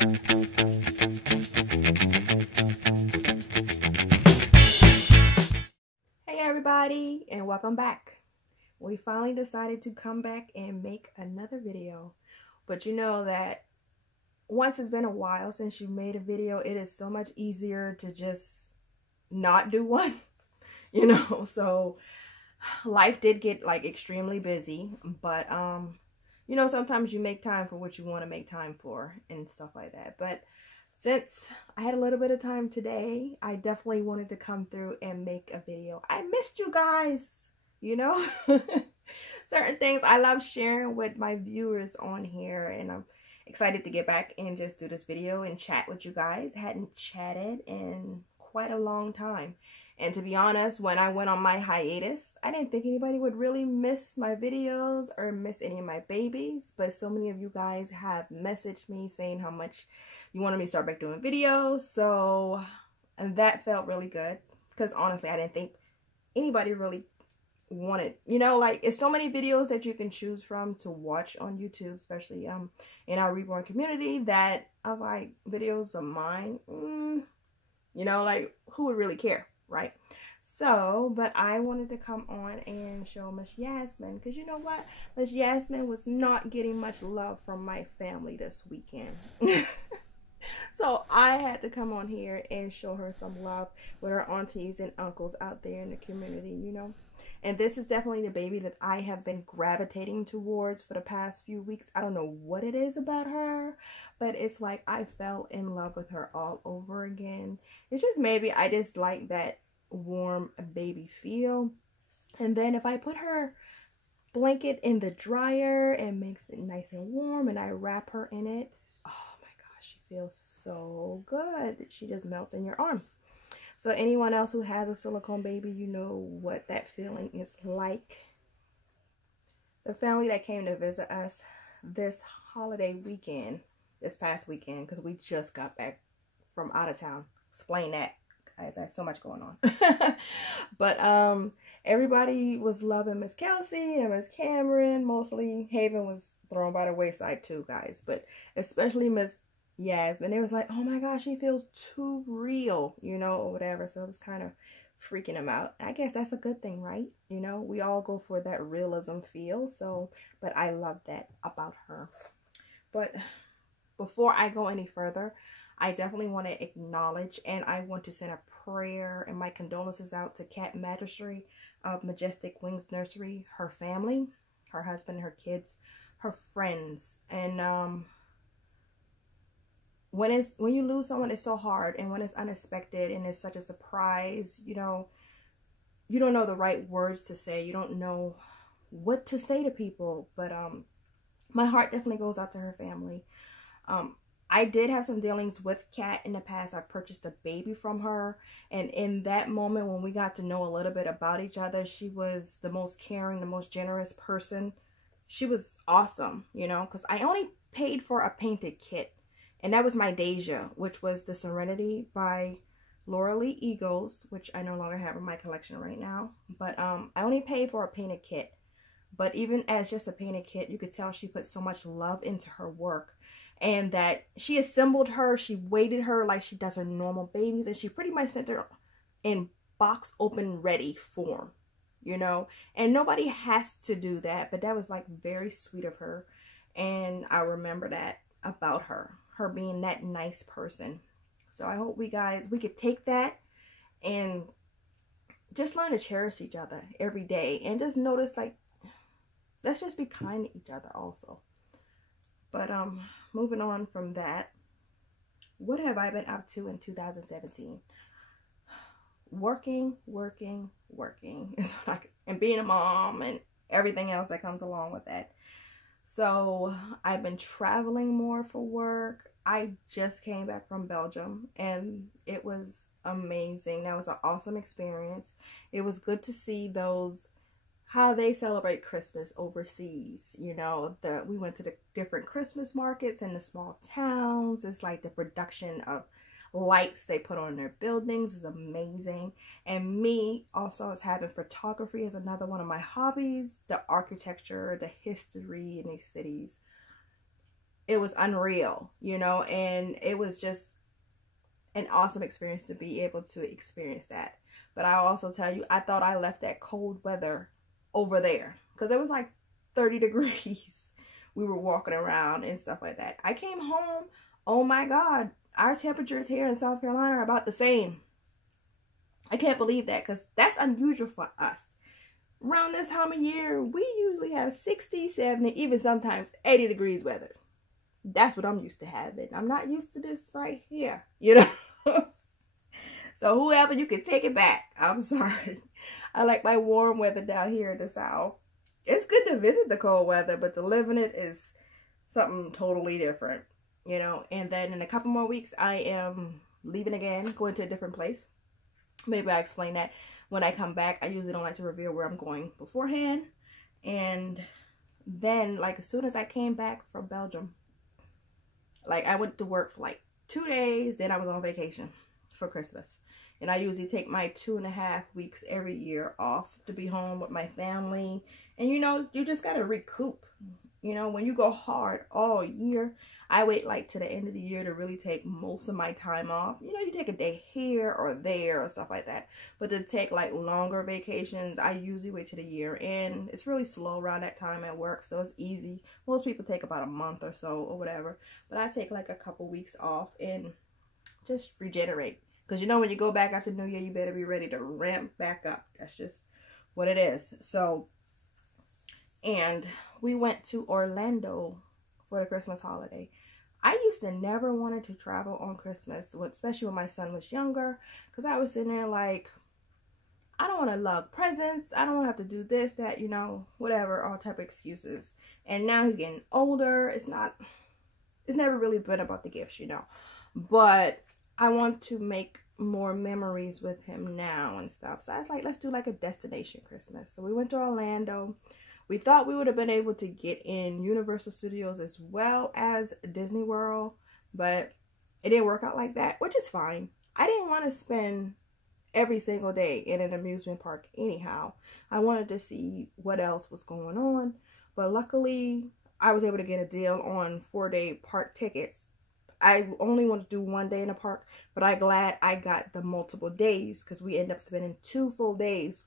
Hey everybody, and welcome back. We finally decided to come back and make another video. But you know that once it's been a while since you made a video, it is so much easier to just not do one, you know. So life did get like extremely busy, but you know, sometimes you make time for what you want to make time for and stuff like that. But since I had a little bit of time today, I definitely wanted to come through and make a video. I missed you guys, you know. Certain things I love sharing with my viewers on here, and I'm excited to get back and just do this video and chat with you guys. I hadn't chatted in quite a long time. And to be honest, when I went on my hiatus, I didn't think anybody would really miss my videos or miss any of my babies. But so many of you guys have messaged me saying how much you wanted me to start back doing videos. So, and that felt really good. Because honestly, I didn't think anybody really wanted, you know, like, it's so many videos that you can choose from to watch on YouTube, especially in our reborn community, that I was like, videos of mine, you know, like, who would really care, right? So, but I wanted to come on and show Miss Yasmin, because you know what, Miss Yasmin was not getting much love from my family this weekend. So I had to come on here and show her some love with her aunties and uncles out there in the community, you know. And this is definitely the baby that I have been gravitating towards for the past few weeks. I don't know what it is about her, but it's like I fell in love with her all over again. It's just maybe I just like that warm baby feel. And then if I put her blanket in the dryer and makes it nice and warm and I wrap her in it, oh my gosh, she feels so good. She just melts in your arms. So anyone else who has a silicone baby, you know what that feeling is like. The family that came to visit us this holiday weekend, this past weekend, because we just got back from out of town. Explain that, guys. I have so much going on. But everybody was loving Miss Kelsey and Miss Cameron. Mostly Haven was thrown by the wayside too, guys. But especially Miss Yasmin, it was like, oh my gosh, she feels too real, you know, or whatever. So it was kind of freaking them out. I guess that's a good thing, right? You know, we all go for that realism feel. So, but I love that about her. But before I go any further, I definitely want to acknowledge and I want to send a prayer and my condolences out to Cat Magistry of Majestic Wings Nursery, her family, her husband, her kids, her friends, and when you lose someone, it's so hard, and when it's unexpected and it's such a surprise, you know, you don't know the right words to say, you don't know what to say to people. But my heart definitely goes out to her family. I did have some dealings with Kat in the past. I purchased a baby from her, and in that moment when we got to know a little bit about each other, she was the most caring, the most generous person. She was awesome, you know, because I only paid for a painted kit. And that was my Deja, which was the Serenity by Laura Lee Eagles, which I no longer have in my collection right now. But I only paid for a painted kit. But even as just a painted kit, you could tell she put so much love into her work. And that she assembled her, she weighted her like she does her normal babies. And she pretty much sent her in box open ready form, you know. And nobody has to do that, but that was like very sweet of her. And I remember that about her being that nice person. So I hope we could take that and just learn to cherish each other every day and just notice, like, let's just be kind to each other also. But moving on from that, what have I been up to in 2017? Working, and being a mom and everything else that comes along with that. So I've been traveling more for work. I just came back from Belgium and it was amazing. That was an awesome experience. It was good to see how they celebrate Christmas overseas. You know, we went to the different Christmas markets in the small towns. It's like the production of lights they put on their buildings is amazing. And me also as having photography as another one of my hobbies, the architecture, the history in these cities. it was unreal, you know, and it was just an awesome experience to be able to experience that. But I also tell you, I thought I left that cold weather over there because it was like 30 degrees. We were walking around and stuff like that. I came home, oh my God, our temperatures here in South Carolina are about the same. I can't believe that because that's unusual for us. Around this time of year, we usually have 60, 70, even sometimes 80 degrees weather. That's what I'm used to having. I'm not used to this right here, you know. So whoever, you can take it back. I'm sorry. I like my warm weather down here in the South. It's good to visit the cold weather, but to live in it is something totally different, you know. And then in a couple more weeks, I am leaving again, going to a different place. Maybe I'll explain that when I come back. I usually don't like to reveal where I'm going beforehand. And then, like, as soon as I came back from Belgium, like, I went to work for like 2 days, then I was on vacation for Christmas. And I usually take my 2.5 weeks every year off to be home with my family. And, you know, you just got to recoup. You know, when you go hard all year, I wait like to the end of the year to really take most of my time off. You know, you take a day here or there or stuff like that. But to take like longer vacations, I usually wait to the year. And it's really slow around that time at work, so it's easy. Most people take about a month or so or whatever. But I take like a couple weeks off and just regenerate. Because, you know, when you go back after New Year, you better be ready to ramp back up. That's just what it is. So, and we went to Orlando for the Christmas holiday. I used to never wanted to travel on Christmas, especially when my son was younger. Because I was sitting there like, I don't want to lug presents. I don't want to have to do this, that, you know, whatever, all type of excuses. And now he's getting older. It's never really been about the gifts, you know. But I want to make more memories with him now and stuff. So I was like, let's do like a destination Christmas. So we went to Orlando. We thought we would have been able to get in Universal Studios as well as Disney World, but it didn't work out like that, which is fine. I didn't want to spend every single day in an amusement park anyhow. I wanted to see what else was going on, but luckily I was able to get a deal on 4-day park tickets. I only want to do 1 day in the park, but I'm glad I got the multiple days because we ended up spending 2 full days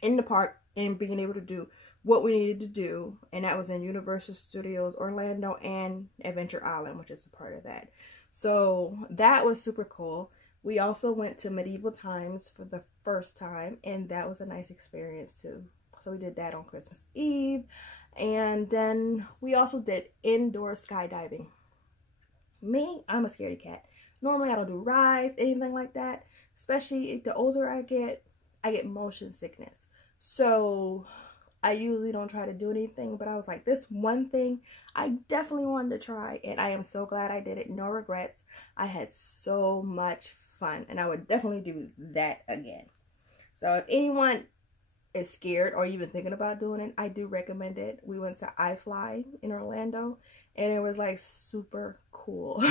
in the park and being able to do what we needed to do. And that was in Universal Studios Orlando and Adventure Island, which is a part of that. So that was super cool. We also went to medieval times for the first time, and that was a nice experience too. So we did that on Christmas Eve. And then we also did indoor skydiving. Me, I'm a scaredy cat. Normally I don't do rides, anything like that. Especially the older I get motion sickness. So I usually don't try to do anything, but I was like, this one thing I definitely wanted to try, and I am so glad I did it. No regrets. I had so much fun, and I would definitely do that again. So if anyone is scared or even thinking about doing it, I do recommend it. We went to iFly in Orlando, and it was like super cool.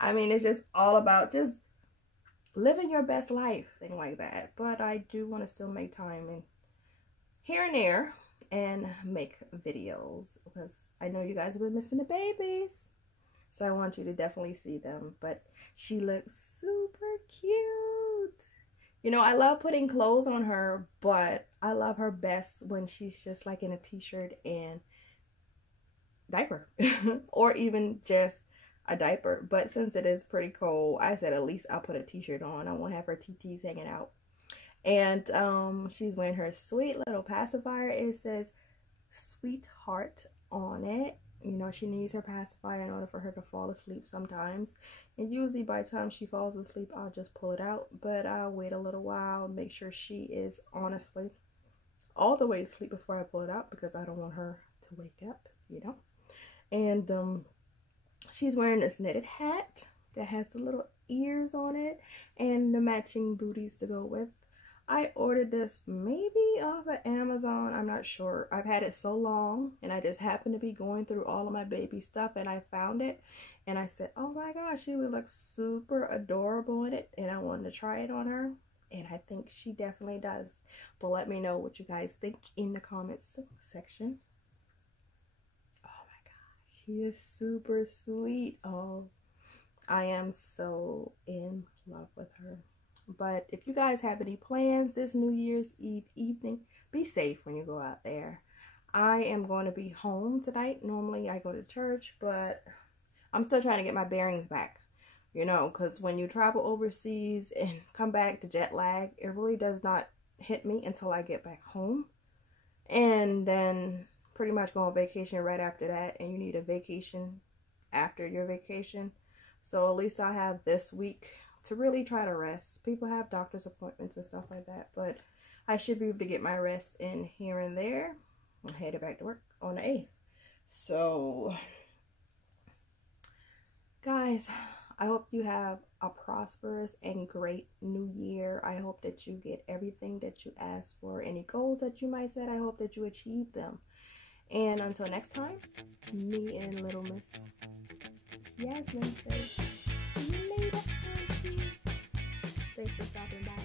I mean, it's just all about just living your best life, thing like that. But I do want to still make time and here and there and make videos because I know you guys have been missing the babies. So I want you to definitely see them. But she looks super cute. You know, I love putting clothes on her, but I love her best when she's just like in a t-shirt and diaper or even just a diaper. But since it is pretty cold, I said at least I'll put a t-shirt on. I won't have her TTs hanging out. And she's wearing her sweet little pacifier. It says sweetheart on it. You know, she needs her pacifier in order for her to fall asleep sometimes. And usually by the time she falls asleep, I'll just pull it out. But I'll wait a little while, make sure she is honestly all the way asleep before I pull it out because I don't want her to wake up, you know. And she's wearing this knitted hat that has the little ears on it and the matching booties to go with. I ordered this maybe off of Amazon. I'm not sure. I've had it so long and I just happened to be going through all of my baby stuff and I found it and I said, oh my gosh, she would look super adorable in it, and I wanted to try it on her, and I think she definitely does. But let me know what you guys think in the comments section. Oh my She is super sweet. Oh, I am so in love with her. But if you guys have any plans this New Year's Eve evening, be safe when you go out there. I am going to be home tonight. Normally I go to church, but I'm still trying to get my bearings back. You know, because when you travel overseas and come back to jet lag, it really does not hit me until I get back home. And then pretty much go on vacation right after that. And you need a vacation after your vacation. So at least I have this week to really try to rest. People have doctor's appointments and stuff like that. But I should be able to get my rest in here and there. I'm headed back to work on the 8th. So, guys, I hope you have a prosperous and great new year. I hope that you get everything that you asked for. Any goals that you might set, I hope that you achieve them. And until next time, me and little Miss Yasmin says, see you later, auntie. Thanks for stopping by.